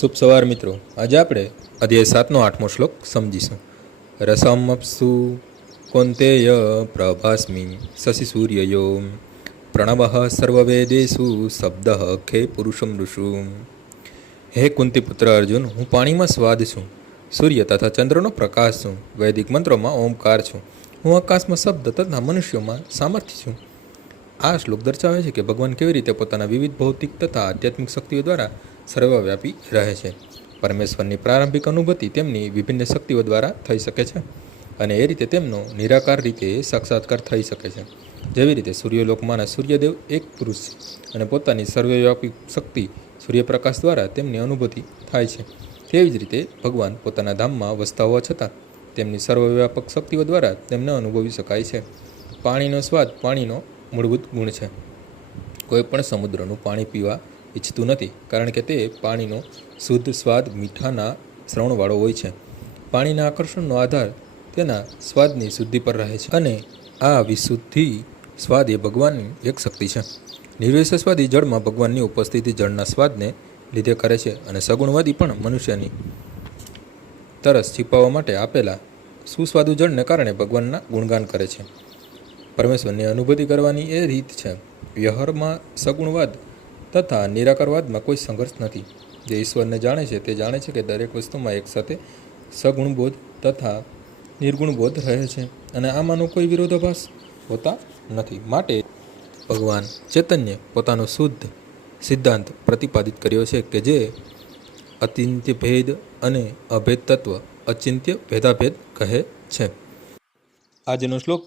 શુભ સવાર મિત્રો. આજે આપણે અધ્યાય સાતનો આઠમો શ્લોક સમજીશું. રસમપ્સુ કોંતેય પ્રભાસ્મિ શશિ સૂર્યયો પ્રણવ સર્વવેદેશુ શબ્દ ખે પુરુષમ ઋષુ. હે કુંતીપુત્ર અર્જુન, હું પાણીમાં સ્વાદ છું. સૂર્ય તથા ચંદ્રનો પ્રકાશ છું. વૈદિક મંત્રોમાં ઓમકાર છું. હું આકાશમાં શબ્દ તથા મનુષ્યોમાં સામર્થ્ય છું. આ શ્લોક દર્શાવે છે કે ભગવાન કેવી રીતે પોતાના વિવિધ ભૌતિક તથા આધ્યાત્મિક શક્તિઓ દ્વારા સર્વવ્યાપી રહે છે. પરમેશ્વરની પ્રારંભિક અનુભૂતિ તેમની વિભિન્ન શક્તિઓ દ્વારા થઈ શકે છે અને એ રીતે તેમનો નિરાકાર રીતે સાક્ષાત્કાર થઈ શકે છે. જેવી રીતે સૂર્યલોકમાંના સૂર્યદેવ એક પુરુષ છે અને પોતાની સર્વવ્યાપી શક્તિ સૂર્યપ્રકાશ દ્વારા તેમની અનુભૂતિ થાય છે. તેવી જ રીતે ભગવાન પોતાના ધામમાં વસતા હોવા છતાં તેમની સર્વવ્યાપક શક્તિઓ દ્વારા તેમને અનુભવી શકાય છે. પાણીનો સ્વાદ પાણીનો મૂળભૂત ગુણ છે. કોઈ પણ સમુદ્રનું પાણી પીવા ઈચ્છતું નથી, કારણ કે તે પાણીનો શુદ્ધ સ્વાદ મીઠાના શ્રવણવાળો હોય છે. પાણીના આકર્ષણનો આધાર તેના સ્વાદની શુદ્ધિ પર રહે છે અને આ વિશુદ્ધિ સ્વાદ એ ભગવાનની એક શક્તિ છે. નિર્વિશેષવાદી જળમાં ભગવાનની ઉપસ્થિતિ જળના સ્વાદને લીધે કરે છે અને સગુણવાદી પણ મનુષ્યની તરસ છીપાવવા માટે આપેલા સુસ્વાદુ જળને કારણે ભગવાનના ગુણગાન કરે છે. પરમેશ્વરની અનુભૂતિ કરવાની એ રીત છે. વ્યવહારમાં સગુણવાદ તથા નિરાકરવાદમાં કોઈ સંઘર્ષ નથી. જે ઈશ્વરને જાણે છે તે જાણે છે કે દરેક વસ્તુમાં એકસાથે સગુણબોધ તથા નિર્ગુણબોધ રહે છે અને આમાંનો કોઈ વિરોધાભાસ હોતા નથી. માટે ભગવાન ચૈતન્ય પોતાનો શુદ્ધ સિદ્ધાંત પ્રતિપાદિત કર્યો છે કે જે અચિંત્ય ભેદ અને અભેદ તત્વ અચિંત્ય ભેદાભેદ કહે છે. આજનો શ્લોક